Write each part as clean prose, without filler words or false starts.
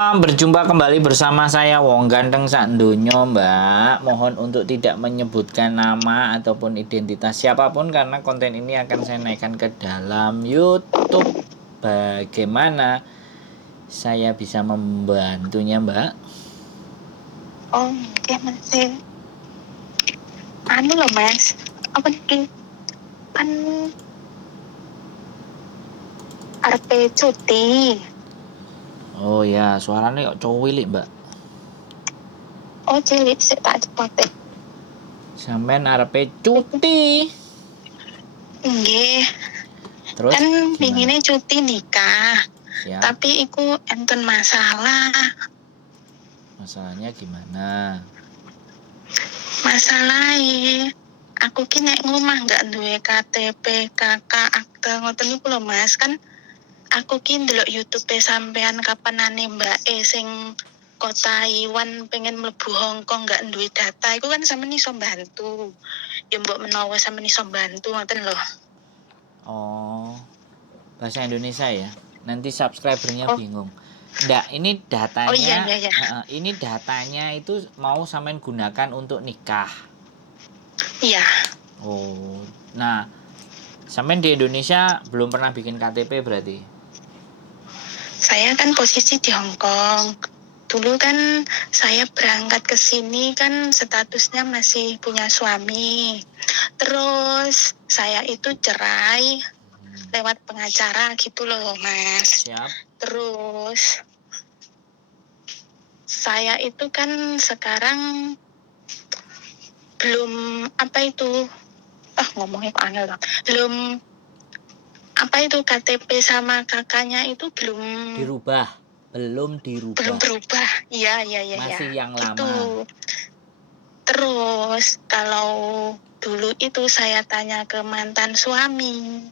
Berjumpa kembali bersama saya Wong Ganteng sak donya, Mbak. Mohon untuk tidak menyebutkan nama ataupun identitas siapapun karena konten ini akan saya naikkan ke dalam YouTube. Bagaimana saya bisa membantunya, Mbak? Oh, oke masih. Anu loh Mas, apa nih? Kan arep cuti. Oh ya, suaranya kok cowilik, Mbak. Oh, cilik sik tak cepote. Sampean arepe cuti. Nggih, Terus kan gimana? pingine cuti nikah. Siap. Tapi iku enten masalah. Masalahnya gimana? Masalahe aku ki nek ngomah nggak duwe KTP, KK, akte ngoten niku lho Mas. Kan aku ki ndelok YouTube sampean kapanane mbake sing kota Taiwan pengen mlebu Hong Kong nggak duwe data. Iku kan sampeyan iso bantu. Ya mbok menawa sampeyan iso bantu ngoten lho. Oh, bahasa Indonesia ya. Nanti subscribernya Oh. bingung. Nggak, ini datanya, Oh iya. ini datanya itu mau sampean gunakan untuk nikah. Iya. Oh, nah, sampean di Indonesia belum pernah bikin KTP berarti? Saya kan posisi di Hong Kong. Dulu kan saya berangkat ke sini kan statusnya masih punya suami. Terus saya itu cerai lewat pengacara gitu loh Mas. Siap. Terus saya itu kan sekarang belum apa itu ngomongnya kok aneh lah. Belum apa itu KTP sama kakaknya itu belum Belum dirubah. berubah. Iya. Masih yang gitu. lama. Terus kalau dulu itu saya tanya ke mantan suami,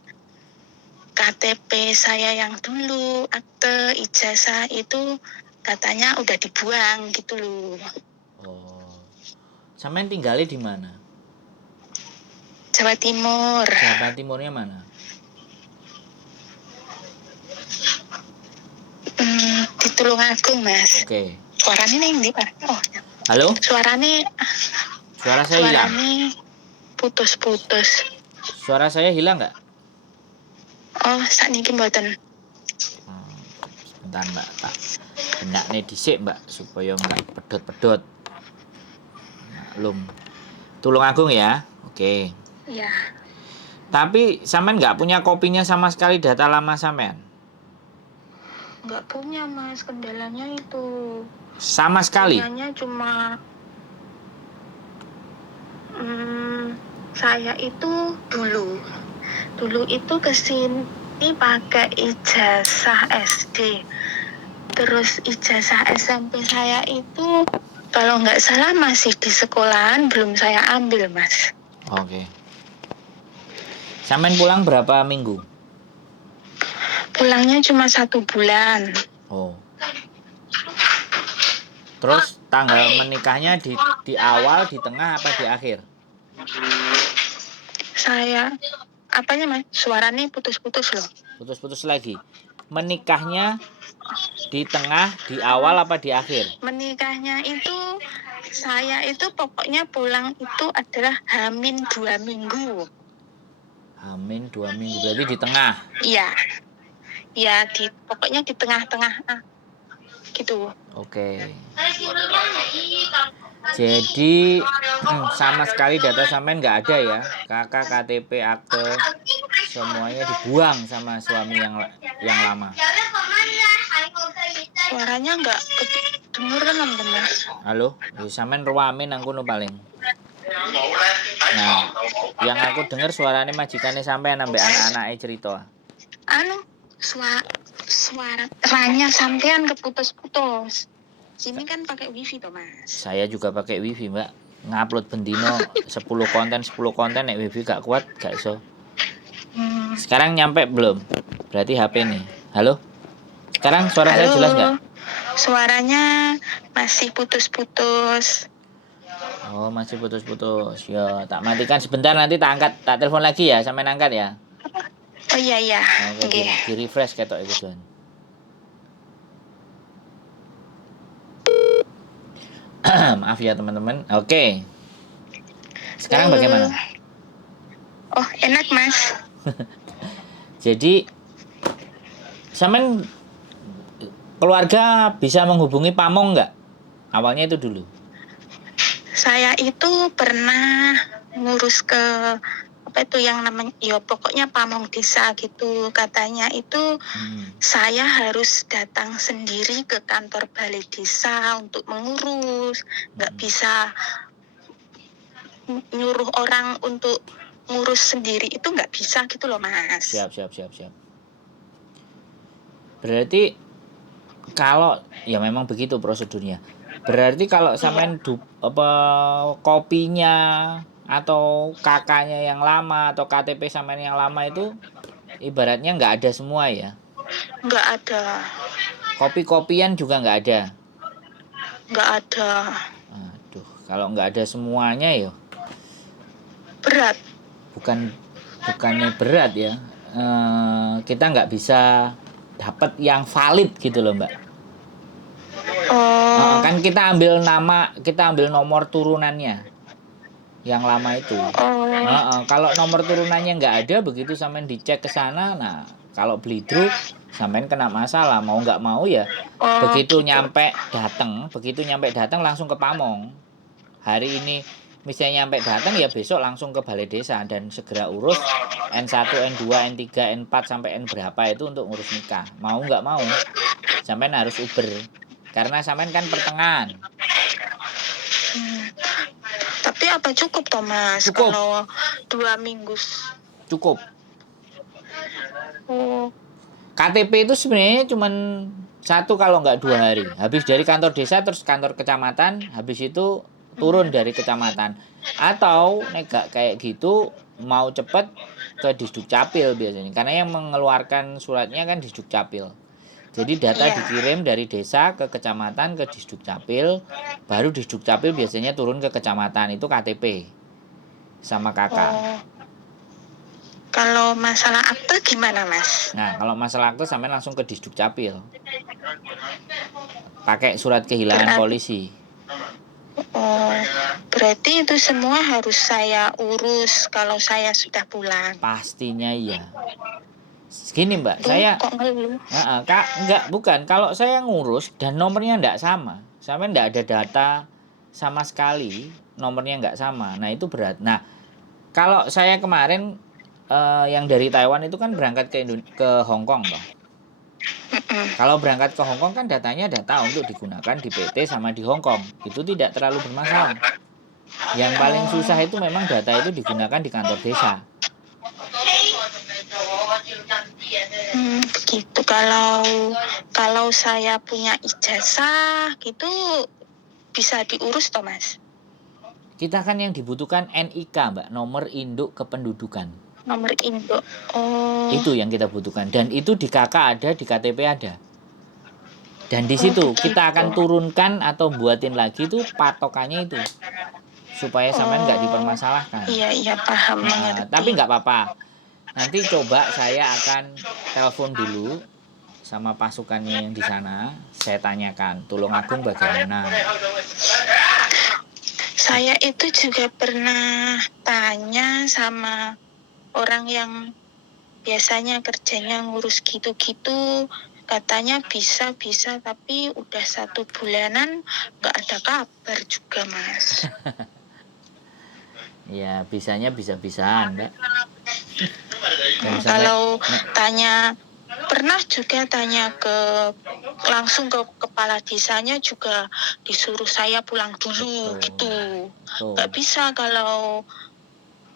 KTP saya yang dulu, akte, ijazah itu katanya udah dibuang gitu loh. Oh, sampean tinggalnya di mana? Jawa Timur. Jawa Timurnya mana? Di Tulungagung Mas. Oke. Suaranya nih di Pak. Oh. Halo? Suara saya hilang. Putus-putus. Suara saya hilang nggak? Oh, sakniki mboten. Sebentar Mbak, tak benakne dhisik Mbak supaya nggak pedot-pedot. Maklum. Tulungagung ya. Oke. Iya. Tapi sampean nggak punya kopinya sama sekali data lama sampean? Nggak punya Mas, kendalanya itu. Sama sekali? Punyanya cuma saya itu dulu itu kesini pakai ijazah SD. Terus ijazah SMP saya itu kalau nggak salah masih di sekolahan, belum saya ambil Mas. Oke. Sampean pulang berapa minggu? Pulangnya cuma 1 bulan. Oh. Terus tanggal menikahnya di awal, di tengah, apa di akhir? Saya apanya Mas? Suaranya putus-putus loh. Putus-putus lagi. Menikahnya di tengah, di awal, apa di akhir? Menikahnya itu saya itu pokoknya pulang itu adalah H-2 minggu. H-2 minggu berarti di tengah. Iya. Ya pokoknya di tengah-tengah gitu. Oke. Jadi sama sekali data sampean nggak ada ya? Kakak, KTP, akte semuanya dibuang sama suami yang lama. Suaranya nggak kedengeran bener. Halo, sampean ruame nang kono paling. Nah, yang aku dengar suaranya majikannya sampean ambek anak-anaknya cerita. Suaranya sampean keputus-putus. Sini kan pakai wifi toh Mas. Saya juga pakai wifi Mbak. Ngupload bendino 10 konten nek wifi gak kuat gak iso. Sekarang nyampe belum? Berarti HP nih. Halo? Sekarang suara saya jelas gak? Suaranya masih putus-putus. Oh, masih putus-putus. Ya, tak matikan sebentar, nanti tak angkat, tak telepon lagi ya, sampai angkat ya. Oh iya. Oke, di refresh ketok iku, Jon. Maaf ya teman-teman. Oke. Sekarang Eh, bagaimana? Oh, enak Mas. Jadi sampean keluarga bisa menghubungi pamong nggak? Awalnya itu dulu. Saya itu pernah ngurus ke apa itu yang namanya, ya pokoknya pamong desa gitu. Katanya itu saya harus datang sendiri ke kantor balai desa untuk mengurus, nggak bisa nyuruh orang untuk ngurus sendiri, itu nggak bisa gitu loh Mas. Siap. Berarti kalau ya memang begitu prosedurnya. Berarti kalau sampean kopinya atau kakaknya yang lama atau KTP sampean yang lama itu ibaratnya nggak ada semua ya. Nggak ada. Kopi-kopian juga nggak ada. Nggak ada. Aduh, kalau nggak ada semuanya ya Berat. bukannya berat ya. Kita nggak bisa dapat yang valid gitu loh Mbak. Oh. Kan kita ambil nomor turunannya yang lama itu. Kalau nomor turunannya nggak ada, begitu sampean dicek ke sana, nah kalau blidruk sampean kena masalah, mau nggak mau ya. Begitu Gitu. nyampe datang langsung ke pamong. Hari ini misalnya nyampe datang ya besok langsung ke balai desa dan segera urus N1, N2, N3, N4 sampai N berapa itu untuk ngurus nikah. Mau nggak mau sampean harus uber. Karena sampean kan pertengahan. Tapi apa cukup Thomas Cukup. kalau 2 minggu? Cukup. Oh. KTP itu sebenarnya cuma 1 kalau nggak 2 hari. Habis dari kantor desa terus kantor kecamatan, habis itu turun dari kecamatan. Atau nggak kayak gitu mau cepet ke Disduk Capil biasanya. Karena yang mengeluarkan suratnya kan Disduk Capil. Jadi data dikirim dari desa ke kecamatan ke Disduk Capil, baru Disduk Capil biasanya turun ke kecamatan, itu KTP sama kakak. Kalau masalah akte gimana Mas? Nah, kalau masalah akte sampai langsung ke Disduk Capil. Pakai surat kehilangan polisi. Oh, berarti itu semua harus saya urus kalau saya sudah pulang. Pastinya iya. Gini Mbak, saya kok ngeluh? bukan. Kalau saya ngurus dan nomornya enggak sama, sampai enggak ada data sama sekali, nomornya enggak sama. Nah, itu berat. Nah, kalau saya kemarin yang dari Taiwan itu kan berangkat ke Hong Kong toh. Kalau berangkat ke Hong Kong kan datanya data untuk digunakan di PT sama di Hong Kong. Itu tidak terlalu bermasalah. Yang paling susah itu memang data itu digunakan di kantor desa. Begitu. Kalau saya punya ijazah gitu bisa diurus toh Mas? Kita kan yang dibutuhkan NIK Mbak, nomor induk kependudukan. Nomor induk. Oh. Itu yang kita butuhkan. Dan itu di KK ada, di KTP ada. Dan di situ kita akan turunkan atau buatin lagi tuh patokannya itu. Supaya sampean nggak dipermasalahkan. Iya paham. Tapi nggak apa-apa. Nanti coba saya akan telepon dulu sama pasukannya yang di sana. Saya tanyakan, Tulung Agung bagaimana? Saya itu juga pernah tanya sama orang yang biasanya kerjanya ngurus gitu-gitu, katanya bisa tapi udah 1 bulanan nggak ada kabar juga Mas. Ya bisanya bisa-bisaan Mbak. Kalau tanya, pernah juga tanya langsung ke kepala desanya juga disuruh saya pulang dulu. Gitu. Nggak bisa kalau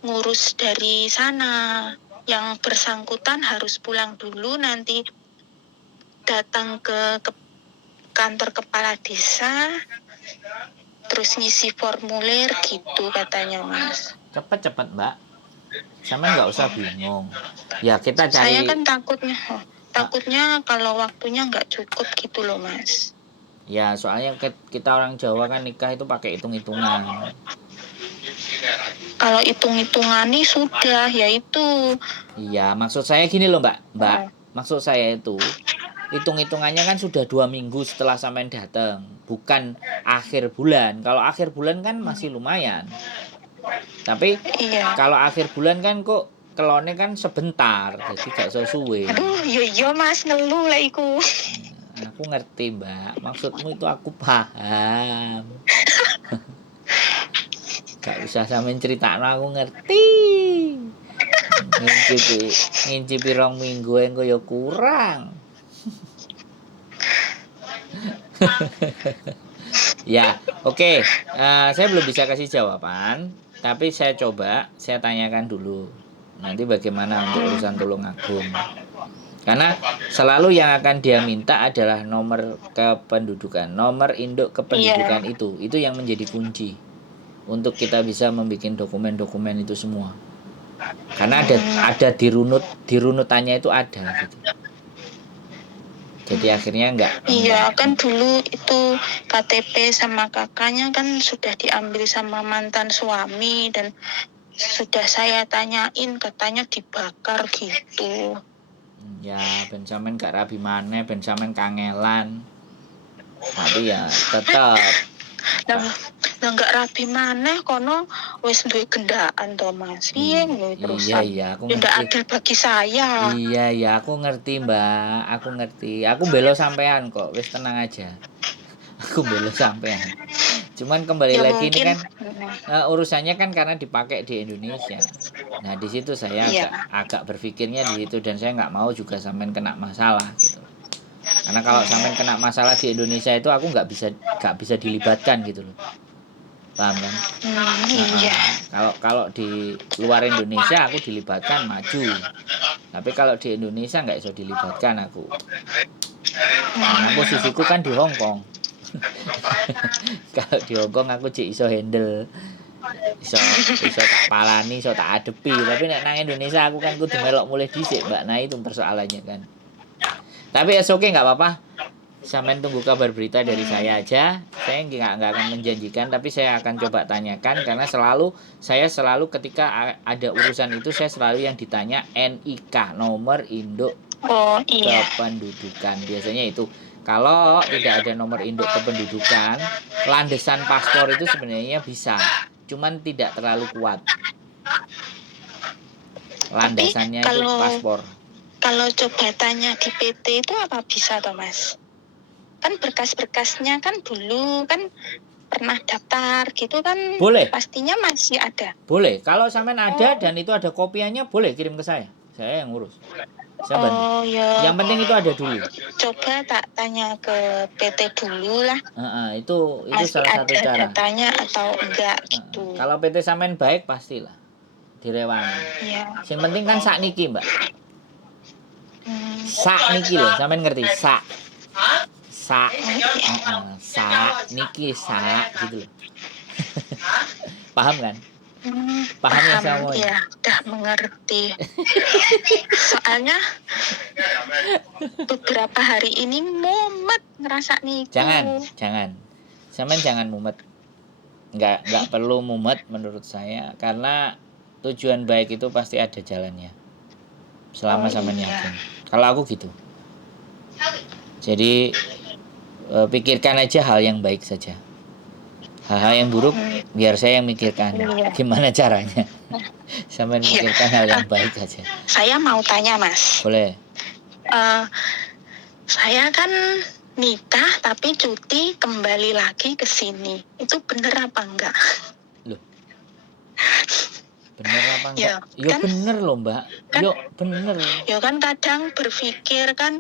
ngurus dari sana, yang bersangkutan harus pulang dulu, nanti datang ke kantor kepala desa terus ngisi formulir gitu katanya Mas. Cepet Mbak, sama nggak usah bingung ya, kita cari. Saya kan takutnya kalau waktunya nggak cukup gitu loh Mas. Ya soalnya kita orang Jawa kan nikah itu pakai hitung-hitungan. Kalau hitung-hitungan nih sudah ya itu. Iya, maksud saya gini loh Mbak. Maksud saya itu hitung-hitungannya kan sudah 2 minggu setelah sampean datang, bukan akhir bulan. Kalau akhir bulan kan masih lumayan. Tapi Iya. kalau akhir bulan kan kok kelone kan sebentar, jadi gak iso suwe. Aduh, yo Mas ngeluh lah iku. Aku ngerti, Mbak. Maksudmu itu aku paham. Gak usah sampean critakno, aku ngerti. Ngincipi 2 minggu engko ya kurang. Ya, oke. Saya belum bisa kasih jawaban, tapi saya tanyakan dulu. Nanti bagaimana untuk urusan Tulungagung. Karena selalu yang akan dia minta adalah nomor kependudukan, nomor induk kependudukan itu yang menjadi kunci untuk kita bisa membuat dokumen-dokumen itu semua. Karena ada dirunutannya itu ada gitu. Jadi akhirnya enggak. Iya, kan dulu itu KTP sama kakaknya kan sudah diambil sama mantan suami dan sudah saya tanyain katanya dibakar gitu. Ya, ben sampean gak rabi maneh, ben sampean kangelan. Tapi ya tetap Lah enggak rabi maneh kono wis duwe gendaan to Mas. Piye ngono terus. Iya, aku Tidak ngerti. adil bagi saya. Iya, aku ngerti, Mbak. Aku ngerti. Aku belo sampean kok. Wis tenang aja. Aku belo sampean. Cuman kembali Ya lagi mungkin, ini kan urusannya kan karena dipakai di Indonesia. Nah, di situ saya agak berpikirnya di situ dan saya nggak mau juga sampean kena masalah gitu. Karena kalau sampean kena masalah di Indonesia itu aku nggak bisa dilibatkan gitu loh. Paham kan? Iya. Kalau di luar Indonesia aku dilibatkan maju. Tapi kalau di Indonesia nggak iso dilibatkan aku. Karena posisiku kan di Hong Kong. Kalau di Hong Kong aku cik iso handle. Iso tak palani, iso tak adepi. Tapi nek nang Indonesia aku kan kudu melok mulai dhisik, Mbak. Nah, itu persoalannya kan. Tapi oke nggak apa-apa. Sampean tunggu kabar berita dari saya aja. Saya nggak akan menjanjikan, tapi saya akan coba tanyakan karena saya selalu ketika ada urusan itu saya selalu yang ditanya NIK, nomor induk kependudukan. Biasanya itu. Kalau tidak ada nomor induk kependudukan, landasan paspor itu sebenarnya bisa, cuman tidak terlalu kuat. Landasannya itu paspor. Kalau coba tanya di PT itu apa bisa toh Mas? Kan berkas-berkasnya kan dulu kan pernah daftar gitu kan. Boleh. Pastinya masih ada. Boleh. Kalau sampean ada dan itu ada kopiannya boleh kirim ke saya. Saya yang ngurus. Saya bantu. Ya. Yang penting itu ada dulu. Coba tak tanya ke PT dulu lah. Itu masih salah satu cara. Datanya atau enggak gitu. Kalau PT sampean baik pastilah direwangi. Iya. Yang penting kan sak niki, Mbak. Sak niki loh, sampean ngerti? Sak niki gitu loh. Paham kan? Paham ya semua? Iya, udah mengerti. Soalnya beberapa hari ini mumet ngerasa nih. Jangan. Sampean jangan mumet. Enggak perlu mumet menurut saya karena tujuan baik itu pasti ada jalannya. Selama sampean yakin. Kalau aku gitu. Jadi pikirkan aja hal yang baik saja. Hal-hal yang buruk biar saya yang mikirkan. Gimana caranya? Sampai mikirkan hal yang baik saja. Saya mau tanya Mas. Boleh. Saya kan nikah tapi cuti kembali lagi ke sini. Itu bener apa enggak? Loh. Bener apa enggak? Ya kan, bener loh Mbak. Kan, bener. Ya kan kadang berpikir kan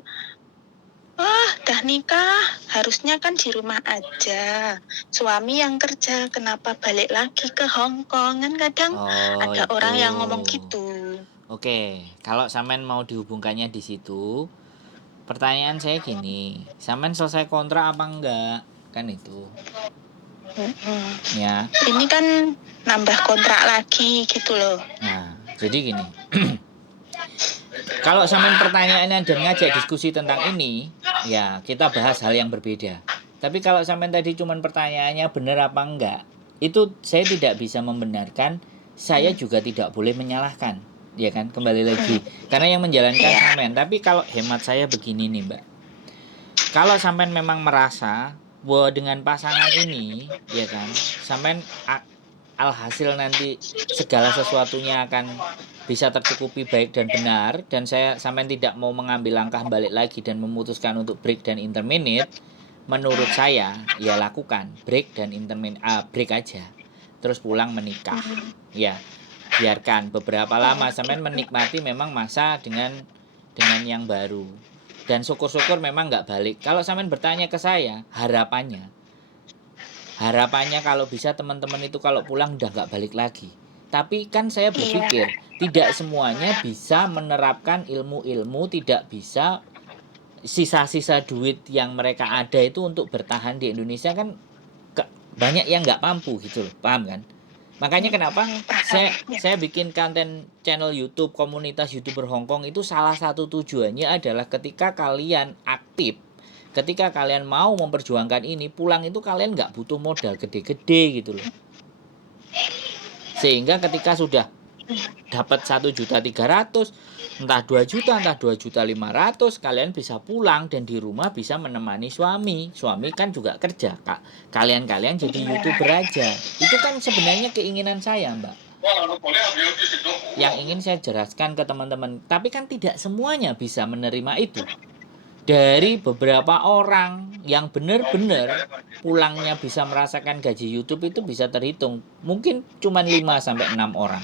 dah nikah harusnya kan di rumah aja. Suami yang kerja kenapa balik lagi ke Hong Kong? Kan kadang ada orang yang ngomong gitu. Oke, kalau sampean mau dihubungkannya di situ, pertanyaan saya gini, sampean selesai kontrak apa enggak? Kan itu. Ya. Ini kan nambah kontrak lagi gitu loh. Nah, jadi gini. Kalau sampean pertanyaannya dan ngajak diskusi tentang ini, ya kita bahas hal yang berbeda. Tapi kalau sampean tadi cuma pertanyaannya benar apa enggak, itu saya tidak bisa membenarkan, saya juga tidak boleh menyalahkan. Ya kan, kembali lagi. Karena yang menjalankan sampean. Tapi kalau hemat saya begini nih, Mbak. Kalau sampean memang merasa bahwa dengan pasangan ini, ya kan, sampean alhasil nanti segala sesuatunya akan bisa tercukupi baik dan benar, dan saya sampean tidak mau mengambil langkah balik lagi dan memutuskan untuk break dan interminate, menurut saya ya lakukan break dan interminate, break aja, terus pulang menikah, ya biarkan beberapa lama sampean menikmati memang masa dengan yang baru, dan syukur-syukur memang nggak balik. Kalau sampean bertanya ke saya harapannya kalau bisa teman-teman itu kalau pulang udah nggak balik lagi. Tapi kan saya Iya. berpikir tidak semuanya bisa menerapkan ilmu-ilmu, tidak bisa sisa-sisa duit yang mereka ada itu untuk bertahan di Indonesia kan, banyak yang nggak mampu gitu loh, paham kan? Makanya kenapa Paham. saya bikin konten channel YouTube, komunitas YouTuber Hongkong itu salah satu tujuannya adalah ketika kalian aktif, ketika kalian mau memperjuangkan ini, pulang itu kalian nggak butuh modal gede-gede gitu loh. Sehingga ketika sudah dapat 1.300.000, entah 2 juta, entah 2.500.000, kalian bisa pulang dan di rumah bisa menemani suami kan juga kerja, kalian jadi YouTuber aja. Itu kan sebenarnya keinginan saya, Mbak, yang ingin saya jelaskan ke teman-teman. Tapi kan tidak semuanya bisa menerima itu. Dari beberapa orang yang benar-benar pulangnya bisa merasakan gaji YouTube itu bisa terhitung, mungkin cuma 5-6 orang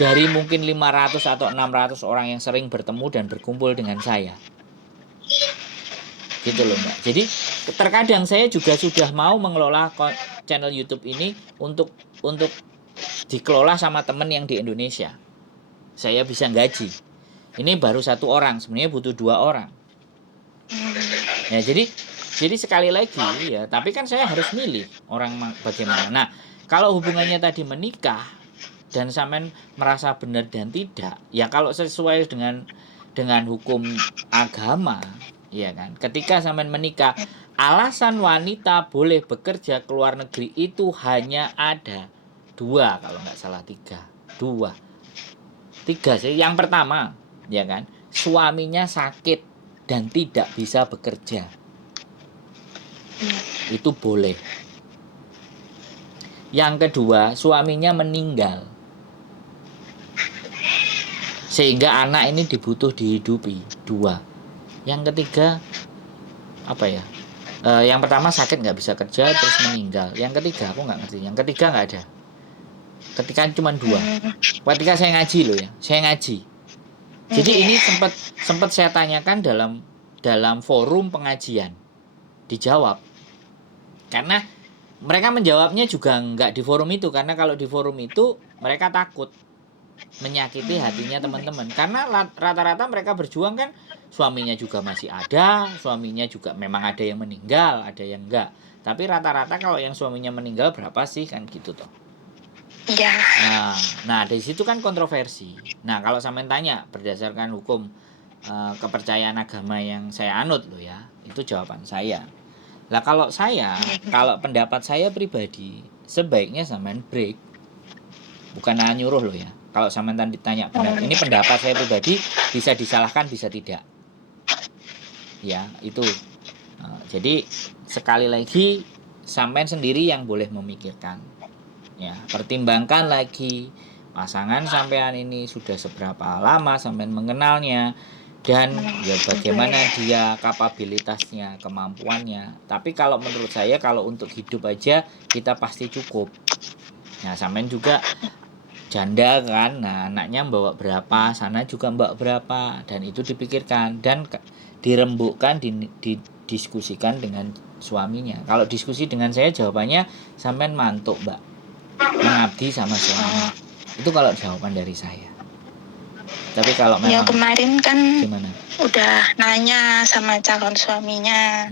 dari mungkin 500 atau 600 orang yang sering bertemu dan berkumpul dengan saya. Gitu loh, Mbak. Jadi terkadang saya juga sudah mau mengelola channel YouTube ini untuk dikelola sama teman yang di Indonesia. Saya bisa gaji. Ini baru 1 orang, sebenarnya butuh 2 orang. Ya, jadi sekali lagi ya, tapi kan saya harus milih orang bagaimana. Nah, kalau hubungannya tadi menikah dan sampean merasa benar dan tidak, ya kalau sesuai dengan hukum agama, ya kan. Ketika sampean menikah, alasan wanita boleh bekerja ke luar negeri itu hanya ada 2, kalau nggak salah 3 sih. Yang pertama, ya kan, suaminya sakit dan tidak bisa bekerja, itu boleh. Yang kedua, suaminya meninggal sehingga anak ini dihidupi, 2. Yang ketiga apa ya, yang pertama sakit nggak bisa kerja terus meninggal. Yang ketiga aku nggak ngerti, yang ketiga nggak ada. Ketika cuma 2. Ketika saya ngaji loh ya, saya ngaji. Jadi ini sempat saya tanyakan dalam forum pengajian, dijawab. Karena mereka menjawabnya juga nggak di forum itu, karena kalau di forum itu mereka takut menyakiti hatinya teman-teman. Karena rata-rata mereka berjuang kan suaminya juga masih ada, suaminya juga memang ada yang meninggal, ada yang enggak. Tapi rata-rata kalau yang suaminya meninggal berapa sih kan gitu toh. Iya. Nah dari situ kan kontroversi. Nah kalau sampean tanya berdasarkan hukum kepercayaan agama yang saya anut loh ya, itu jawaban saya. Lah kalau pendapat saya pribadi, sebaiknya sampean break. Bukan nyuruh loh ya. Kalau sampean ditanya benar, ini pendapat saya pribadi, bisa disalahkan bisa tidak. Ya, itu. Jadi sekali lagi sampean sendiri yang boleh memikirkan. Ya, pertimbangkan lagi pasangan sampean ini sudah seberapa lama sampean mengenalnya, dan ya bagaimana dia kapabilitasnya, kemampuannya. Tapi kalau menurut saya kalau untuk hidup aja kita pasti cukup. Nah, sampean juga janda kan, nah anaknya bawa berapa, sana juga bawa berapa, dan itu dipikirkan dan dirembukkan, didiskusikan dengan suaminya. Kalau diskusi dengan saya jawabannya sampean mantuk, Mbak, mengabdi sama suami. Itu kalau jawaban dari saya. Tapi kalau memang ya kemarin kan gimana? Udah nanya sama calon suaminya.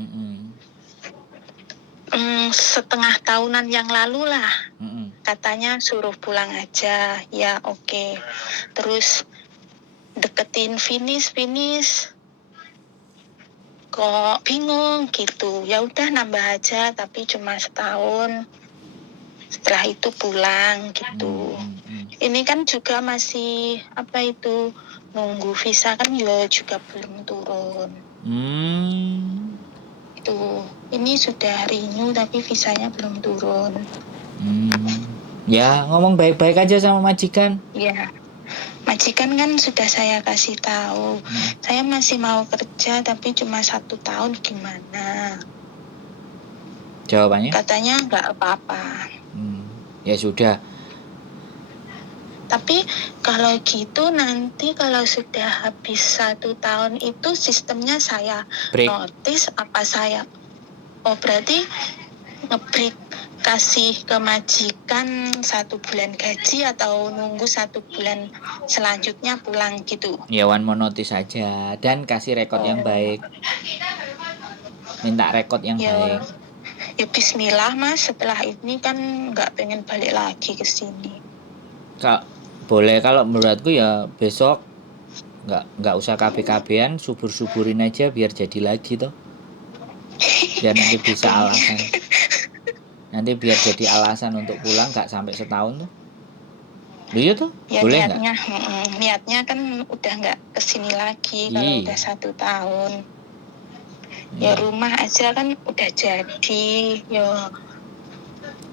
Setengah tahunan yang lalu lah. Katanya suruh pulang aja. Ya oke. Terus deketin finish. Kok bingung gitu. Ya udah nambah aja tapi cuma setahun. Setelah itu pulang gitu. Ini kan juga masih nunggu visa kan juga belum turun. gitu. Ini sudah renew tapi visanya belum turun. Ya, ngomong baik-baik aja sama majikan. Ya, majikan kan sudah saya kasih tahu. Saya masih mau kerja tapi cuma 1 tahun, gimana? Jawabannya? Katanya nggak apa-apa. Ya sudah. Tapi kalau gitu nanti kalau sudah habis 1 tahun itu sistemnya saya Break. notice apa saya? Oh berarti nge-break kasih ke majikan 1 bulan gaji atau nunggu 1 bulan selanjutnya pulang gitu? Ya one more notice saja dan kasih rekod yang baik. Minta rekod yang baik. Ya bismillah mas, setelah ini kan nggak pengen balik lagi ke sini. Boleh, kalau menurutku ya besok nggak usah KB-KB-an, subur-suburin aja biar jadi lagi toh. Biar nanti bisa alasan. Nanti biar jadi alasan untuk pulang nggak sampai setahun tuh. Iya tuh, ya boleh nggak? Niatnya kan udah nggak kesini lagi kalau udah 1 tahun. Ya rumah aja kan udah jadi. Ya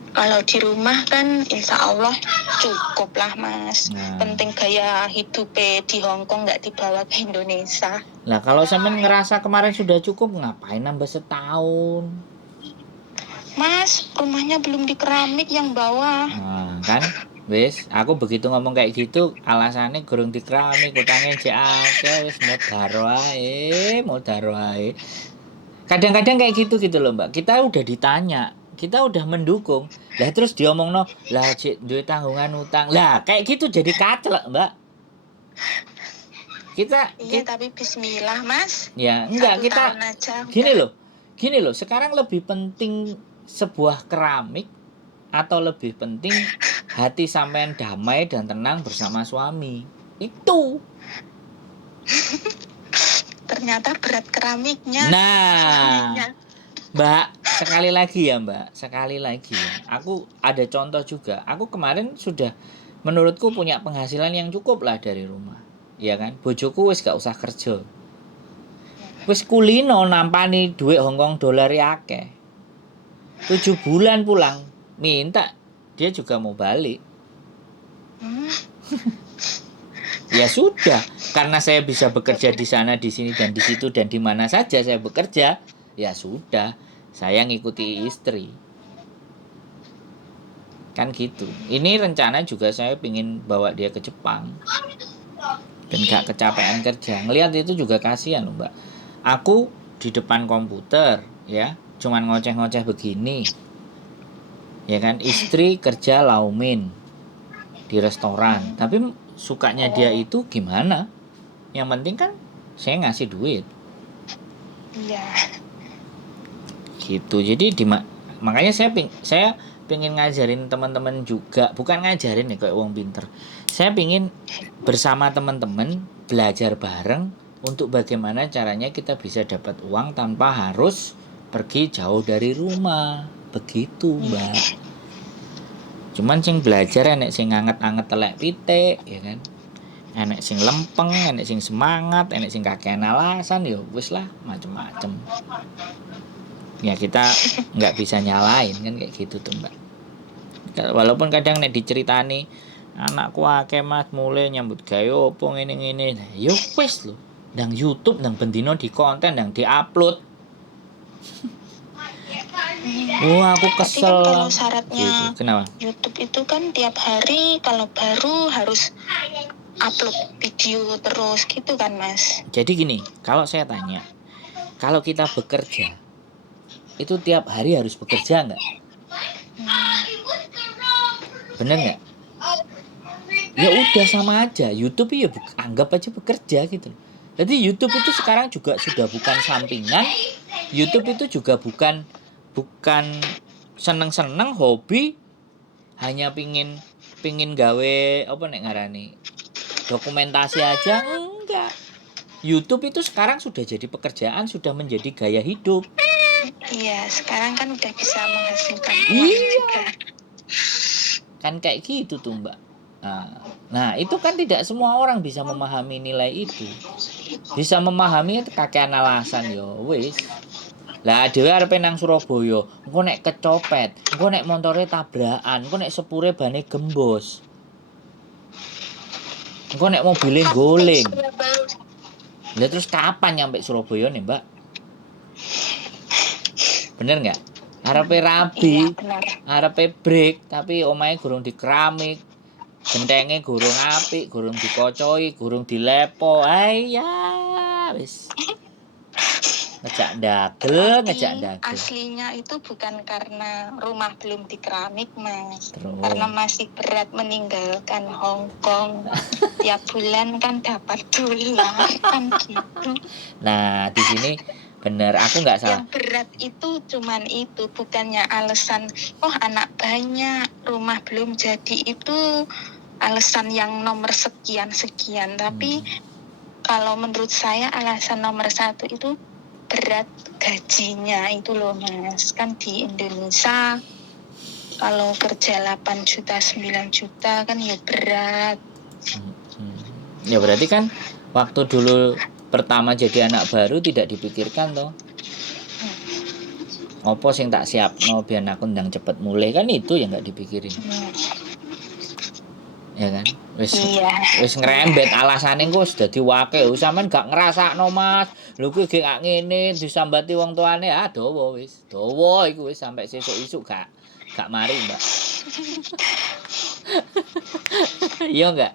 kalau di rumah kan insya Allah cukup lah mas. Penting gaya hidupnya di Hongkong nggak dibawa ke Indonesia. Lah kalau sampean ngerasa kemarin sudah cukup, ngapain nambah setahun? Mas, rumahnya belum di keramik yang bawah. Nah, kan? Wis, aku begitu ngomong kayak gitu, alasannya gurung di keramik, utangnya akeh, wis modar wae. Kadang-kadang kayak gitu loh, Mbak. Kita udah ditanya, kita udah mendukung. Lah terus diomongno, lah cik duwe tanggungan utang. Lah kayak gitu jadi kacelek, Mbak. Iya, tapi bismillah, Mas. Ya, enggak, 1 kita tahun aja, Gini loh, sekarang lebih penting sebuah keramik atau lebih penting hati sampean damai dan tenang bersama suami. Itu. Ternyata berat keramiknya. Nah, Mbak, sekali lagi ya, Mbak. Sekali lagi ya. Aku ada contoh juga. Aku kemarin sudah menurutku punya penghasilan yang cukup lah dari rumah. Iya kan? Bojoku wis gak usah kerja. Wis kulino nampani duit Hongkong dolar akeh. 7 bulan pulang, minta dia juga mau balik. Ya sudah, karena saya bisa bekerja di sana, di sini dan di situ dan di mana saja saya bekerja, ya sudah, saya ngikuti istri. Kan gitu. Ini rencana juga saya pingin bawa dia ke Jepang. Dan gak kecapean kerja. Ngelihat itu juga kasihan loh, Mbak. Aku di depan komputer, ya, cuman ngoceh-ngoceh begini. Ya kan, istri kerja laumin di restoran. Tapi sukanya dia itu gimana? Yang penting kan saya ngasih duit. Iya. Gitu. Jadi makanya saya pengen ngajarin teman-teman juga, bukan ngajarin ya kayak wong pinter. Saya pengen bersama teman-teman belajar bareng untuk bagaimana caranya kita bisa dapat uang tanpa harus pergi jauh dari rumah. Begitu, Mbak. Cuman sing belajar enek sing anget-anget telek pitik, ya kan. Enek sing lempeng, enek sing semangat, enek sing kakean alasan, ya wis lah macem-macem. Ya kita nggak bisa nyalain kan kayak gitu tuh, Mbak. Walaupun kadang nek diceritani anakku akeh Mas mulai nyambut gawe opo ngene-ngene. Ya wis lho. Nang YouTube nang bendino di konten nang diupload. Wah, aku kesel. Tapi kan kalau syaratnya gitu. Kenapa? YouTube itu kan tiap hari kalau baru harus upload video terus gitu kan Mas. Jadi gini, kalau saya tanya, kalau kita bekerja itu tiap hari harus bekerja nggak? Bener nggak? Ya udah sama aja. YouTube ya anggap aja bekerja gitu. Jadi YouTube itu sekarang juga sudah bukan sampingan. YouTube itu juga bukan seneng-seneng hobi, hanya pingin gawe apa nek ngarani dokumentasi aja, enggak. YouTube itu sekarang sudah jadi pekerjaan, sudah menjadi gaya hidup. Iya, sekarang kan udah bisa menghasilkan uang juga. Kan kayak gitu tuh, Mbak. Nah, itu kan tidak semua orang bisa memahami nilai itu. Bisa memahami itu kakean alasan yo wis. Lah dhewe arepe nang Surabaya, engko nek kecopet, engko nek montore tabrakan, engko nek sepure bane gembos. Engko nek mobile Sampai goling. Surabaya. Lah terus kapan nyampe Surabaya nih, Mbak? Bener nggak? Arepe rabi, Iya benar. arepe break, tapi omahe gurung dikeramik. Gentenge gurung apik, gurung dikocoi, gurung dilepo. Ayya, wis. Ngejak dagel, ngejak Berarti dagel. aslinya itu bukan karena rumah belum dikeramik, Mas. Terus. Karena masih berat meninggalkan Hong Kong. Tiap bulan kan dapat dolar kan gitu. Nah, di sini bener aku nggak salah. Yang berat itu cuman itu, bukannya alasan oh anak banyak, rumah belum jadi itu alasan yang nomor sekian-sekian. Tapi kalau menurut saya alasan nomor satu itu berat gajinya itu loh Mas. Kan di Indonesia kalau kerja 8 juta 9 juta kan ya berat. Ya berarti kan waktu dulu pertama jadi anak baru tidak dipikirkan toh. Opo sing tak siapno biar aku ndang cepet mulai kan itu yang nggak dipikirin. Ya kan? Wis ngrembet alasane engko wis dadi wake. Sampeyan gak ngrasakno Mas. Lho kuwi gak ngene disambati wong tuane. Ah dawa wis. Dawa iku wis sampai sesuk-isuk gak mari, Mbak. Iya enggak?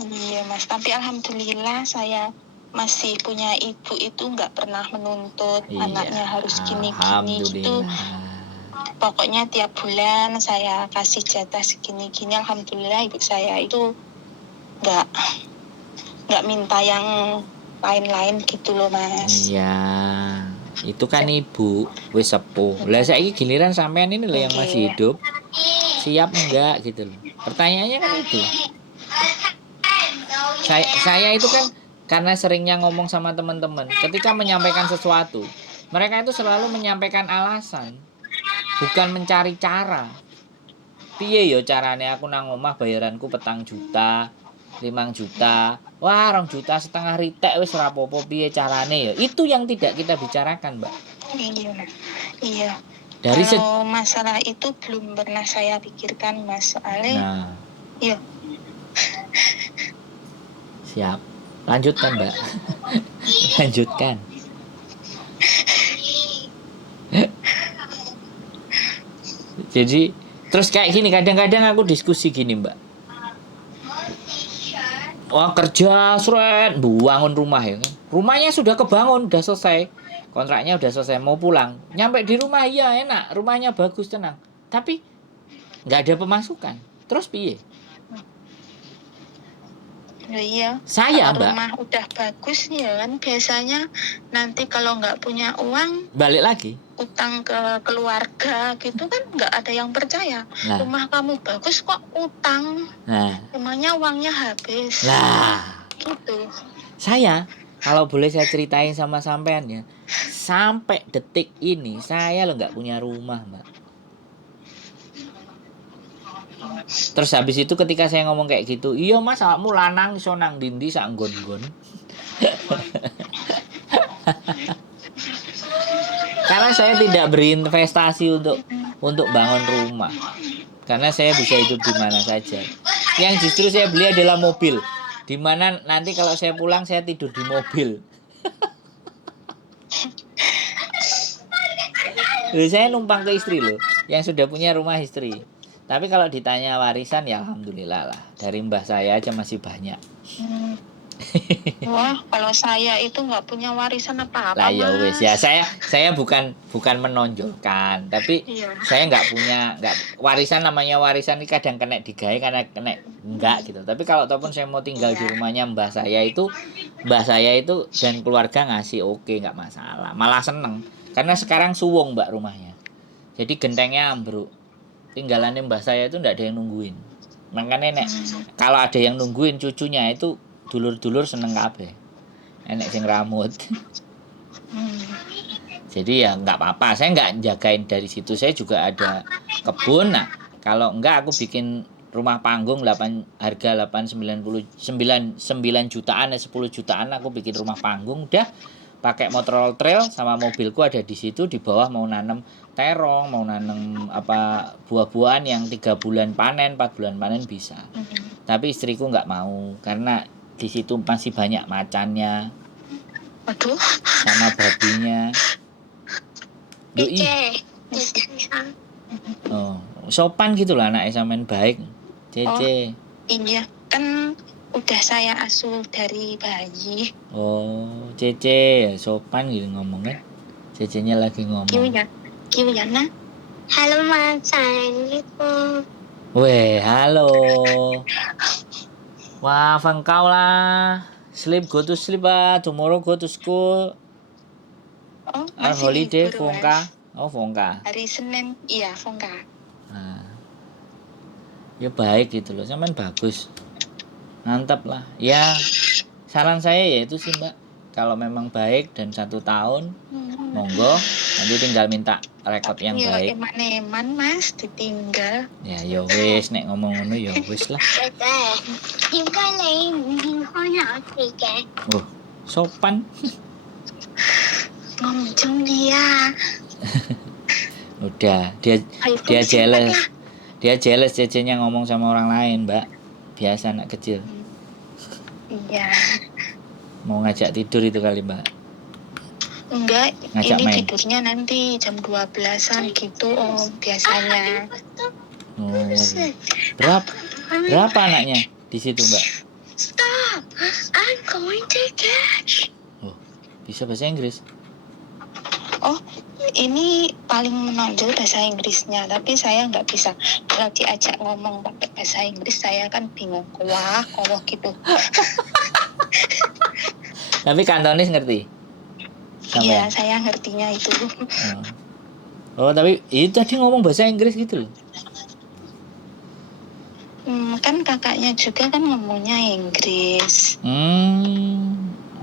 Iya Mas, tapi alhamdulillah saya masih punya ibu itu nggak pernah menuntut anaknya harus gini-gini gitu. Pokoknya tiap bulan saya kasih jatah segini-gini. Alhamdulillah ibu saya itu nggak minta yang lain-lain gitu loh Mas. Iya. Itu kan ibu wis sepuh. Lah saiki giliran sampean ini loh yang masih hidup. Siap enggak gitu loh. Pertanyaannya kan itu. Saya itu kan karena seringnya ngomong sama teman-teman, ketika menyampaikan sesuatu, mereka itu selalu menyampaikan alasan, bukan mencari cara. Piye yo carane aku nang omah bayaranku 4 juta, 5 juta, wah 2,5 juta ritek wis ora apa-apa piye carane ya. Itu yang tidak kita bicarakan, Mbak. Iya. Dari kalau masalah itu belum pernah saya pikirkan Mas, soalnya Nah, iya. siap. Lanjutkan, Mbak. Lanjutkan. Jadi terus kayak gini, kadang-kadang aku diskusi gini, Mbak. Wah kerja seret, bangun rumah ya kan. Rumahnya sudah kebangun, udah selesai. Kontraknya udah selesai, mau pulang. Nyampe di rumah ya enak, rumahnya bagus tenang. Tapi nggak ada pemasukan. Terus piye? Iya. Saya, kalau Mbak, rumah udah bagus ya kan biasanya nanti kalau nggak punya uang balik lagi. utang ke keluarga gitu kan nggak ada yang percaya. Nah. Rumah kamu bagus kok utang. Nah, Emangnya uangnya habis. lah. Gitu. Saya kalau boleh saya ceritain sama sampean ya, sampai detik ini saya lo nggak punya rumah, Mbak. Terus habis itu ketika saya ngomong kayak gitu, iya Mas, awakmu lanang iso nang ndi sak nggon-nggon. Karena saya tidak berinvestasi untuk bangun rumah. Karena saya bisa hidup di mana saja. Yang justru saya beli adalah mobil. Di mana nanti kalau saya pulang saya tidur di mobil. Loh, saya numpang ke istri loh, yang sudah punya rumah istri. Tapi kalau ditanya warisan ya alhamdulillah lah. Dari mbah saya aja masih banyak. Wah, kalau saya itu nggak punya warisan apa-apa. Lah ya wes ya, saya bukan menonjolkan, tapi Iya. saya nggak warisan, namanya warisan ini kadang kena digawe karena kena enggak gitu. Tapi kalau ataupun saya mau tinggal di rumahnya mbah saya itu dan keluarga ngasih oke, nggak masalah, malah seneng. Karena sekarang suwung Mbak rumahnya. Jadi gentengnya ambruk. Tinggalannya mbah saya itu nggak ada yang nungguin. Makanya kalau ada yang nungguin cucunya itu dulur-dulur seneng kabeh. Enek sing ramut. Jadi ya nggak apa-apa, saya nggak jagain dari situ. Saya juga ada kebun. Nah, kalau enggak aku bikin rumah panggung harga 9 jutaan 10 jutaan aku bikin rumah panggung udah pakai motor trail sama mobilku ada di situ, di bawah mau nanam terong, mau nanam apa buah-buahan yang 3 bulan panen, 4 bulan panen bisa. Tapi istriku nggak mau karena di situ masih banyak macannya Waduh. sama babinya. Doi. Oh, sopan gitu lah anak sampean baik. Cece. Iya, kan udah saya asuh dari bayi. Oh, Cece sopan gitu ngomongnya. Cecenya lagi ngomong. Kiwyana. Halo Mas, Assalamualaikum. Weh, halo. Wah, Fengkau lah. Sleep, go to sleep ah. Tomorrow go to school. Oh, Our masih holiday, libur, Fongka. Mas. Oh, Fongka. Hari Senin, iya Fongka. Nah, ya baik gitu loh. Sampean bagus. Mantap lah. Ya, saran saya ya itu sih Mbak. Kalau memang baik dan 1 tahun, monggo. Nanti tinggal minta rekod yang baik. Eman-eman Mas ditinggal. Ya wis nek ngomong ngono ya wis lah. Oh, sopan. Ngomong dia. Udah, dia jealous. Dia jealous Cecenya ngomong sama orang lain, Mbak. Biasa anak kecil. Iya. Mau ngajak tidur itu kali, Mbak. Enggak, Ngajak ini main. tidurnya nanti jam 12-an gitu Om, biasanya. Oh. Berapa anaknya di situ, Mbak? Stop, I'm going to catch. Oh, bisa bahasa Inggris. Oh, ini paling menonjol bahasa Inggrisnya, tapi saya nggak bisa. Kalau diajak ngomong pakai bahasa Inggris, saya kan bingung. Wah, gitu. Tapi Kantonis ngerti? Iya, saya ngertinya itu. Oh, tapi itu tadi ngomong bahasa Inggris gitu loh. Kan kakaknya juga kan ngomongnya Inggris.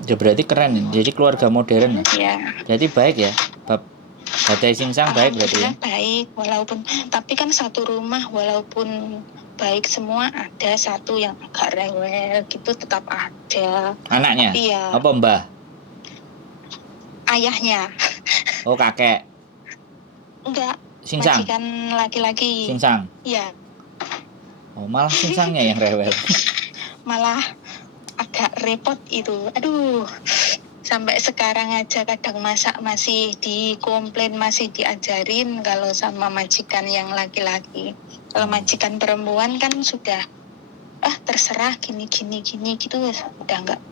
Ya berarti keren. Jadi keluarga modern. Iya. Berarti baik ya. Batai Singsang baik berarti ya. Baik, walaupun tapi kan satu rumah walaupun baik semua ada satu yang agak rewel gitu tetap ada. Anaknya? Iya. Apa mbah? Ayahnya. Oh kakek. Enggak. Singsang. Majikan laki-laki. Singsang. Iya. Oh malah Singsangnya yang rewel. Malah agak repot itu. Aduh. Sampai sekarang aja kadang masak masih dikomplain, masih diajarin kalau sama majikan yang laki-laki. Kalau majikan perempuan kan sudah terserah gini gitu udah enggak.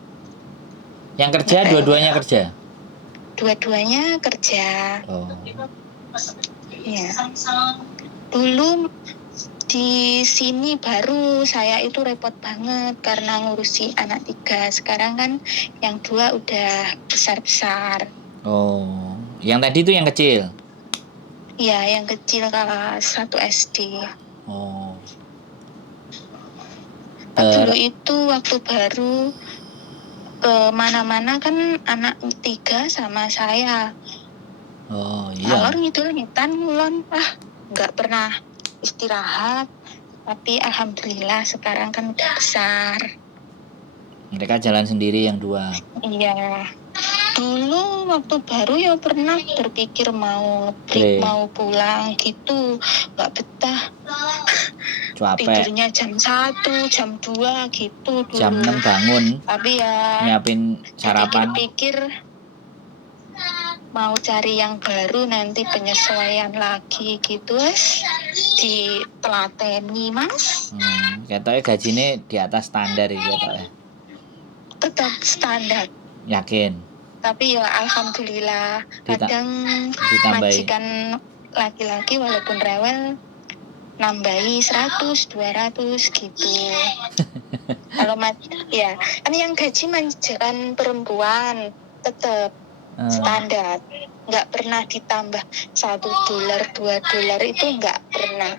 Yang kerja dua-duanya kerja? Dua-duanya kerja. Oh. Iya. Dulu di sini baru saya itu repot banget karena ngurusi anak 3. Sekarang kan yang 2 udah besar-besar. Oh, yang tadi itu yang kecil? Iya, yang kecil kelas 1 SD. Oh. Dulu itu waktu baru ke mana-mana kan anak 3 sama saya. Oh iya. Ngalor ngidul ngitan ngulon, nggak pernah istirahat. Tapi alhamdulillah sekarang kan udah besar. Mereka jalan sendiri yang 2. Iya. Dulu waktu baru ya pernah berpikir mau break, mau pulang gitu, nggak betah. Capek. Tidurnya jam 1, jam 2 gitu dulu. Jam 6 bangun. Tapi ya nyiapin sarapan. Pikir mau cari yang baru nanti penyesuaian lagi gitu ditelateni Mas. Katanya gajinya di atas standar ya katanya. Tetap standar. Yakin? Tapi ya alhamdulillah kadang majikan laki-laki walaupun rewel nambahi 100, 200 gitu. Kalau ya kan yang gaji majikan perempuan tetap standar, nggak pernah ditambah $1, $2 itu nggak pernah.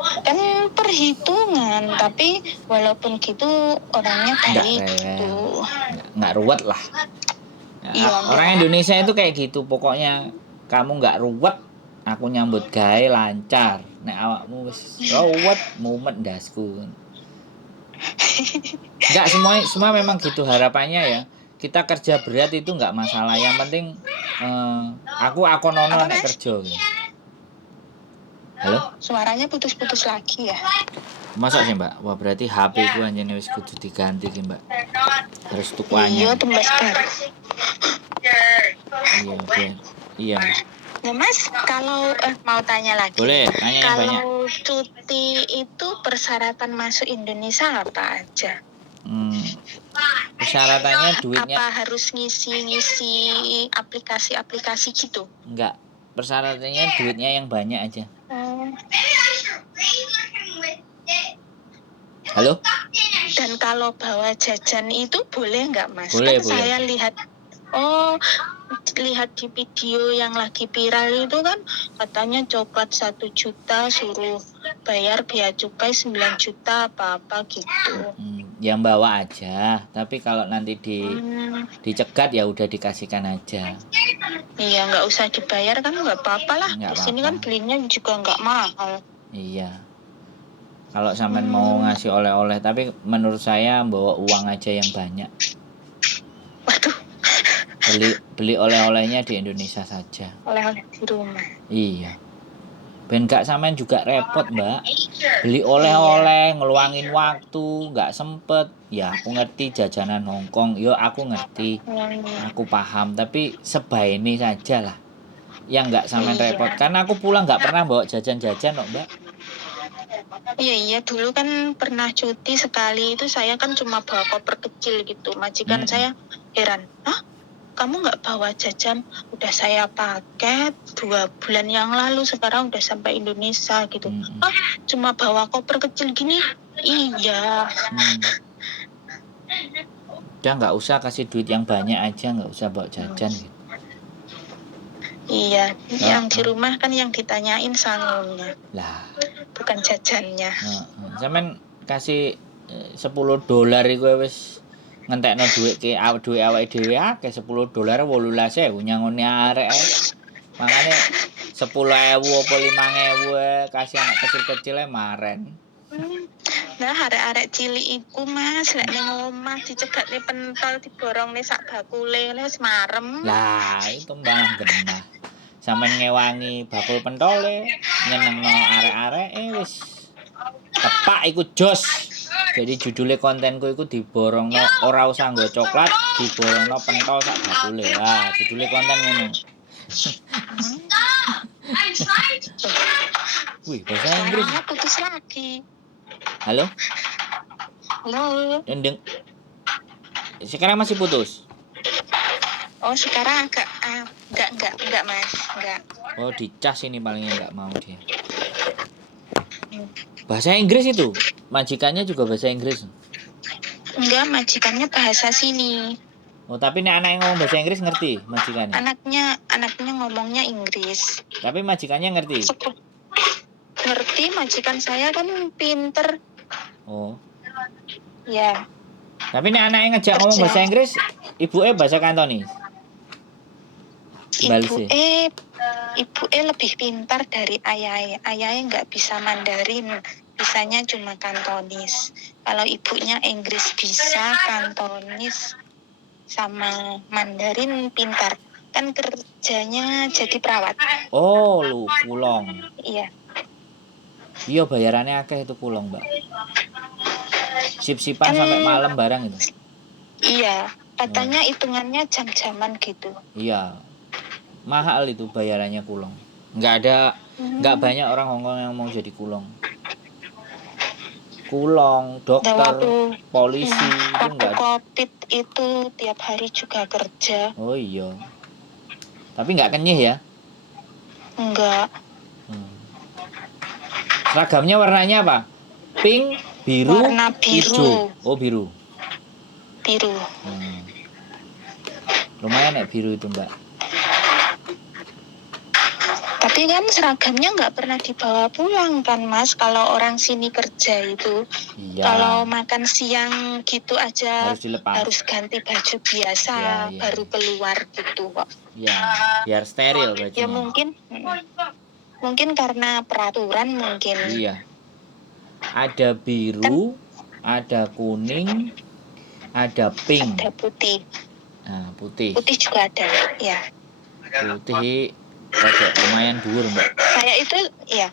Kan perhitungan, tapi walaupun gitu orangnya baik gitu. Nggak ruwet lah. Orang Indonesia itu kayak gitu, pokoknya kamu nggak ruwet, aku nyambut gawe lancar. Nek awakmu wis ruwet mumet ndasku. Enggak, semua memang gitu harapannya ya. Kita kerja berat itu enggak masalah. Yang penting aku nono Apa, nek Mas? kerja gitu. Halo? Suaranya putus-putus lagi ya. Masa sih, Mbak? Wah, berarti HP ku anjene wis kudu diganti ki, Mbak. Harus tuku Iya, anyar. tumbas baru. Iya, biar. Iya. Nah, Mas, kalau mau tanya lagi. Boleh, tanya yang banyak. Kalau cuti itu persyaratan masuk Indonesia apa aja? Persyaratannya duitnya Apa harus ngisi-ngisi aplikasi-aplikasi gitu? enggak. Persyaratannya duitnya yang banyak aja. Halo? Dan kalau bawa jajan itu boleh nggak, Mas? Boleh, Kan boleh. saya lihat di video yang lagi viral itu kan katanya coklat 1 juta suruh bayar bea cukai 9 juta apa-apa gitu. Yang bawa aja. Tapi kalau nanti dicegat ya udah dikasihkan aja. Iya, nggak usah dibayar kan nggak apa-apa lah. Nggak Di sini apa-apa. kan belinya juga nggak mahal. Iya. Kalau sampean mau ngasih oleh-oleh, tapi menurut saya bawa uang aja yang banyak. Waduh, Beli oleh-olehnya di Indonesia saja. oleh-oleh di rumah. Iya. Ben gak sampean juga repot, Mbak. Beli oleh-oleh, ngeluangin waktu, gak sempet. Ya, aku ngerti jajanan Hongkong. Yo, aku ngerti. Aku paham, tapi sebaini saja lah. Yang gak sampean repot. Karena aku pulang gak pernah bawa jajan-jajan kok, Mbak. Iya, dulu kan pernah cuti sekali itu saya kan cuma bawa koper kecil gitu. Majikan saya heran, hah? Kamu nggak bawa jajan? Udah saya pakai 2 bulan yang lalu, sekarang udah sampai Indonesia gitu. Ah, cuma bawa koper kecil gini? Iya. Udah nggak usah kasih duit yang banyak aja, nggak usah bawa jajan gitu. Iya, yang di rumah kan yang ditanyain sangunya. Lah, bukan jajannya. Sampean kasih $10 iku wis ngentekno duit awake dhewe akeh. $10 18.000 nyangone arek ae. Makane 10.000 apa 5.000 kasih anak kecil-kecil maren. Nah, arek-arek cilik iku Mas, lek ning omah dicegatne pentol diborongne sak bakule wis marem. Lah, itu malah genah. Sampeyan ngewangi bakul pentole, nyenengno arek-areke wis tepak iku jos. Jadi judulnya kontenku iku diborongno ora usah nggo coklat, diborongno pentol sak bakule. Wah, judulnya konten ngono. Wih, bahasa Inggris. Putus lagi. Halo? Halo. Sekarang masih putus? Oh, sekarang agak enggak Mas, enggak. Oh, dicas ini palingnya enggak mau dia. Bahasa Inggris itu? Majikannya juga bahasa Inggris? Enggak, majikannya bahasa sini. Oh, tapi nih anak yang ngomong bahasa Inggris ngerti majikannya? Anaknya ngomongnya Inggris. Tapi majikannya ngerti? Ngerti, majikan saya kan pinter. Oh. Ya. Tapi nih anak yang ngejak ngomong bahasa Inggris, ibunya bahasa Kantonis? Ibunya lebih pintar dari ayahnya. Ayahnya nggak bisa Mandarin, bisanya cuma Kantonis. Kalau ibunya Inggris bisa, Kantonis sama Mandarin pintar. Kan kerjanya jadi perawat. Oh, lu kulong. Iya. Iya, bayarannya akeh itu kulong, Mbak. Sip-sipan sampai malam barang itu. Iya, katanya hitungannya jam-jaman gitu. Iya. Mahal itu bayarannya kulong. Nggak banyak orang Hongkong yang mau jadi kulong. Kulong, dokter, polisi itu enggak. Covid itu tiap hari juga kerja. Oh iya. Tapi enggak kenyih ya? Enggak. Seragamnya warnanya apa? Pink, biru, warna biru. hijau. Oh, biru. Biru. Lumayan ya biru itu, Mbak. Tapi kan seragamnya nggak pernah dibawa pulang kan, Mas? Kalau orang sini kerja itu, iya. Kalau makan siang gitu aja harus ganti baju biasa, baru keluar gitu kok. Ya, biar steril bajunya. Ya mungkin karena peraturan mungkin. Iya. Ada biru, ada kuning, ada pink. Ada putih. Nah, putih. Putih juga ada, ya. Putih agak lumayan dhuwur, Mbak.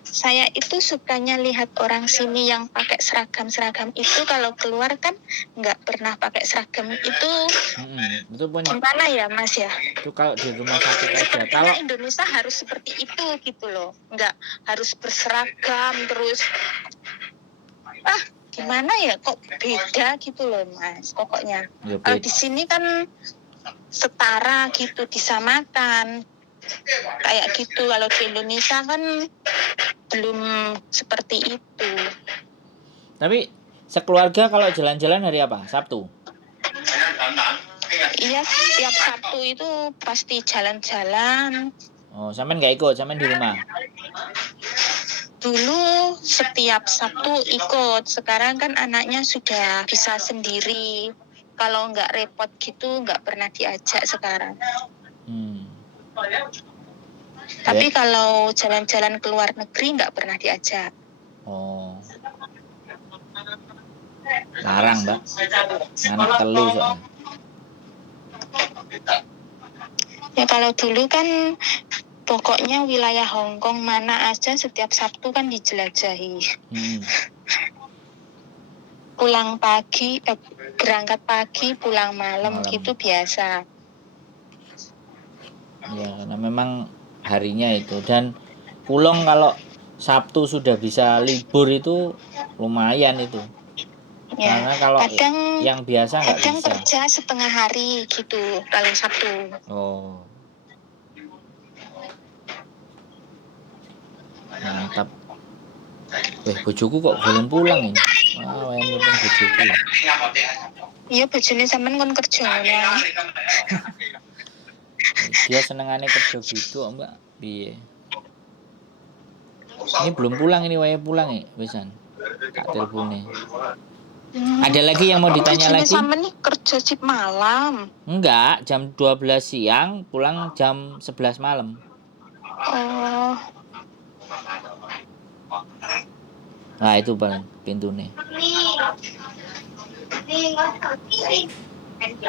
Saya itu sukanya lihat orang sini yang pakai seragam itu, kalau keluar kan nggak pernah pakai seragam itu. Itu pun Gimana ya, Mas ya? itu kalau di rumah sakit aja. Sepertinya Kalau Indonesia harus seperti itu gitu loh, nggak harus berseragam terus. Gimana ya, kok beda gitu loh, Mas, pokoknya. ya Kalau di sini kan setara gitu, disamakan kayak gitu. Kalau di Indonesia kan belum seperti itu. Tapi sekeluarga kalau jalan-jalan hari apa? Sabtu. Iya, setiap Sabtu itu pasti jalan-jalan. Oh, sampean nggak ikut, sampean di rumah. Dulu setiap Sabtu ikut, sekarang kan anaknya sudah bisa sendiri. Kalau nggak repot gitu nggak pernah diajak sekarang. Tapi kalau jalan-jalan ke luar negeri nggak pernah diajak. Oh. Larang, Mbak. Anak telu soalnya. Ya kalau dulu kan pokoknya wilayah Hong Kong mana aja setiap Sabtu kan dijelajahi. Pulang pagi, berangkat pagi, pulang malam gitu biasa. Ya, karena memang harinya itu. Dan pulang kalau Sabtu sudah bisa libur itu lumayan itu. Ya, karena kalau kadang yang biasa nggak bisa. Kadang kerja setengah hari gitu kalau Sabtu. Oh. Mantap. Bojoku kok belum pulang ini. Wah, yang telepon bojoku. Iya, bojone sampean kon kerja ya. Dia senengane kerja gitu, Mbak. Piye? Ini belum pulang ini, wae pulang ya, wisan. Kak telepone. Ada lagi yang mau ditanya lagi? Sampean nih kerja shift malam. Enggak, jam 12 siang, pulang jam 11 malam. Oh. Nah, itu paling pintunya.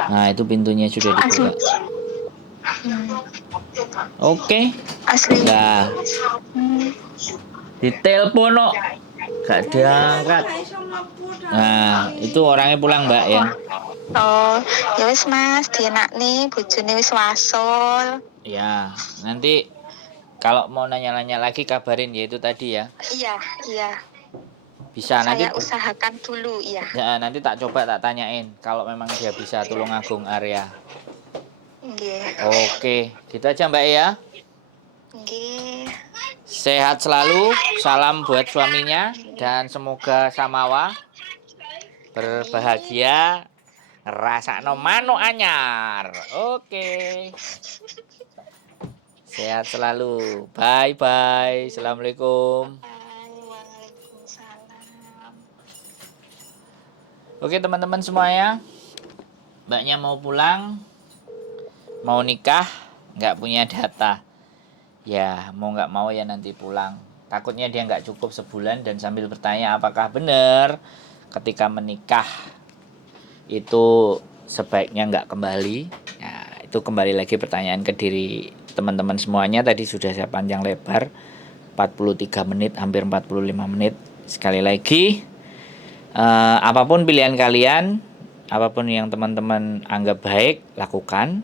Nah, itu pintunya sudah dibuka. Oke. Asli. Nah. Ditelepon no. Gak diangkat. Nah, itu orangnya pulang, Mbak ya. Oh, ya wis Mas, dienak nih bojone wis wasol. Ya, nanti kalau mau nanya-nanya lagi kabarin ya, itu tadi ya. Iya. Bisa Saya nanti usahakan dulu ya. Ya, nanti tak tanyain kalau memang dia bisa Tulungagung area. Oke, gitu aja Mbak ya. Sehat selalu, salam buat suaminya dan semoga samawa berbahagia, rasakno manuk anyar. Oke. Sehat selalu. Bye. Assalamualaikum. Oke teman-teman semuanya, Mbaknya mau pulang, mau nikah, nggak punya data. Ya mau nggak mau ya nanti pulang. Takutnya dia nggak cukup sebulan dan sambil bertanya apakah benar ketika menikah itu sebaiknya nggak kembali. Ya, itu kembali lagi pertanyaan ke diri teman-teman semuanya. Tadi sudah saya panjang lebar, 43 menit, hampir 45 menit. Sekali lagi, apapun pilihan kalian, apapun yang teman-teman anggap baik, lakukan.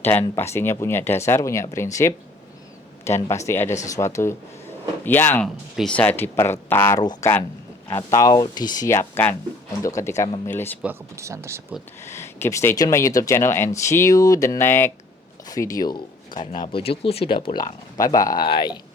Dan pastinya punya dasar, punya prinsip. Dan pasti ada sesuatu yang bisa dipertaruhkan atau disiapkan untuk ketika memilih sebuah keputusan tersebut. Keep stay tune my YouTube channel and see you the next video. Karena bojoku sudah pulang. Bye-bye.